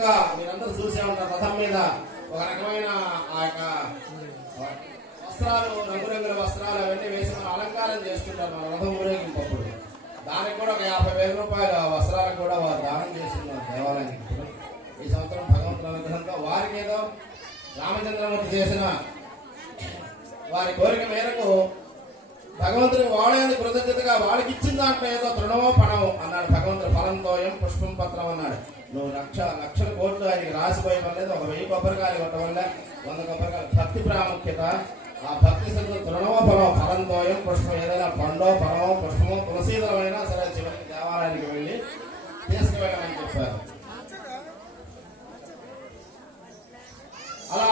రకంగా మీరందరూ చూసే ఉంటారు, రథం మీద ఒక రకమైన ఆ యొక్క వస్త్రాలు, రంగురంగుల వస్త్రాలు అవన్నీ వేసి మనం అలంకారం చేస్తుంటారు మన రథం ఊరేగింపప్పుడు. దానికి కూడా ఒక 50,000 రూపాయల వస్త్రాలకు కూడా వారు దానం చేస్తున్నారు దేవాలయానికి. ఈ సంవత్సరం భగవంతుని అనుగ్రహంతో వారికి ఏదో రామచంద్రమూర్తి చేసిన వారి కోరిక మేరకు భగవంతుని వాడేందుకు కృతజ్ఞతగా వాడికి ఇచ్చిన దాంట్లో ఏదో తృణమో పణమో అన్నాడు భగవంతుడు. ఫలంతోయం పుష్పం పత్రం అన్నాడు. నువ్వు లక్షల కోట్లు ఆయనకి రాసిపోయే పర్లేదు, ఒక 1000 కొబ్బరికాయలు కొట్టడం వల్ల 100 కొబ్బరికాయలు. భక్తి ప్రాముఖ్యత, ఆ భక్తి శక్తులు తృణమో ఫలమో, ఫలంతోయం పుష్పం, ఏదైనా పండో ఫలమో పుష్పమో తులసీదళమైనా సరే చివరికి దేవాలయానికి వెళ్ళి తీసుకువెళ్ళమని చెప్పారు. అలా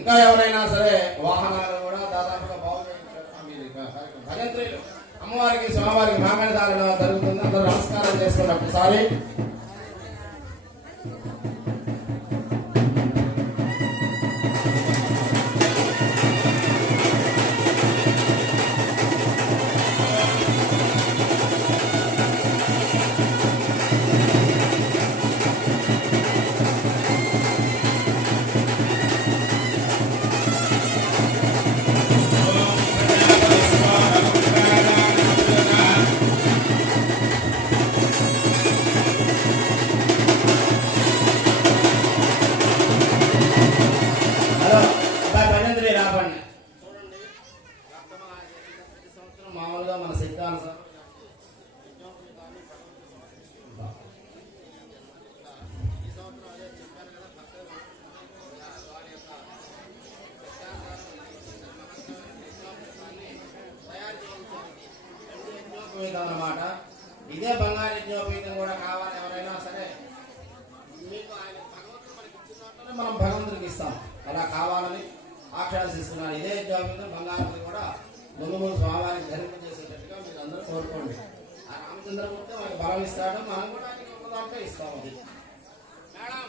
ఇంకా ఎవరైనా సరే వాహనాలు కూడా దాదాపుగా బాగు భజంత్రీలు అమ్మవారికి స్వామివారికి మాంగళ్యధారణ జరుగుతుంది. అందరూ నమస్కారం చేసుకోండి ఒకసారి. మామూలుగా మన సిద్ధాంతం అన్నమాట. ఇదే బంగారు యజ్ఞోపేతం కూడా కావాలి ఎవరైనా సరే మీకు ఆయన భగవంతుడు మనకి ఇచ్చిన మనం భగవంతుడికి ఇస్తాం. అలా కావాలని ఆక్షేపిస్తున్నారు. ఇదే యజ్ఞోపేతం బంగారు కూడా ముందు స్వామివారికి ధరింపజేసేటట్టుగా మీరు అందరూ కోరుకోండి. ఆ రామచంద్రమూర్తి మనకు బలం ఇస్తాడు, మనం కూడా గొప్ప దాంట్లో ఇస్తాం. అది మేడం